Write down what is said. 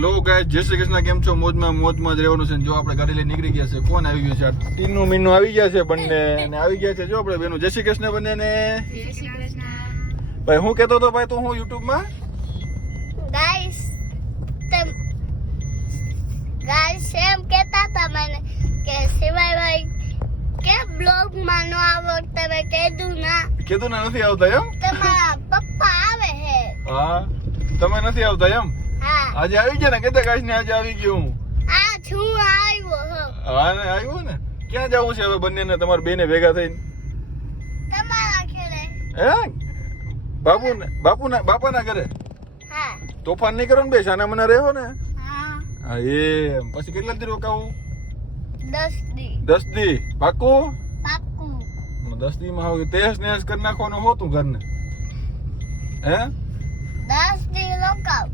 Hello guys, જય શ્રી કૃષ્ણ. કેમ છો? મોજમાં જ રહેવાનું છે. જો આપણે ગાડી લઈને નીકળી ગયા છે. કોણ આવી ગયું છે? ટીનું મીનું આવી ગયા છે બંને, અને આવી ગયા છે જો આપણે બેનું. જય શ્રી કૃષ્ણ બંનેને. જય શ્રી કૃષ્ણ. ભાઈ હું કહેતો હતો ભાઈ, તું હું YouTube માં ગાઈસ એમ કહેતા હતા મને કે શિવાયભાઈ કે બ્લોગ માં ન આવો, તમે કીધું ના નથી આવતા એમ? તમારા પપ્પા આવે હે. હા, તમે નથી આવતા એમ? હા, આજે આવી ગયા ને? કહેતા ગાઈસ ને આજે આવી ગયું હું. આ છું આવ્યો હો. હા ને, આવ્યું ને. ક્યાં જવું છે હવે બંનેને, તમારે બેને ભેગા થઈને? તમારા ઘરે. હે, બાપાના ઘરે? હા. તોફાન નહીં કરો ને બે, સાના મના રહેવો ને. હા. હા એમ. પછી કેટલા દી રોકાવું? 10 દી. 10 દી પાકું? પાક્કું. 10 દી માં હવે તેસ નેસ કરી નાખવાનું હોતું ઘરને. હે 10 દી રોકાવ.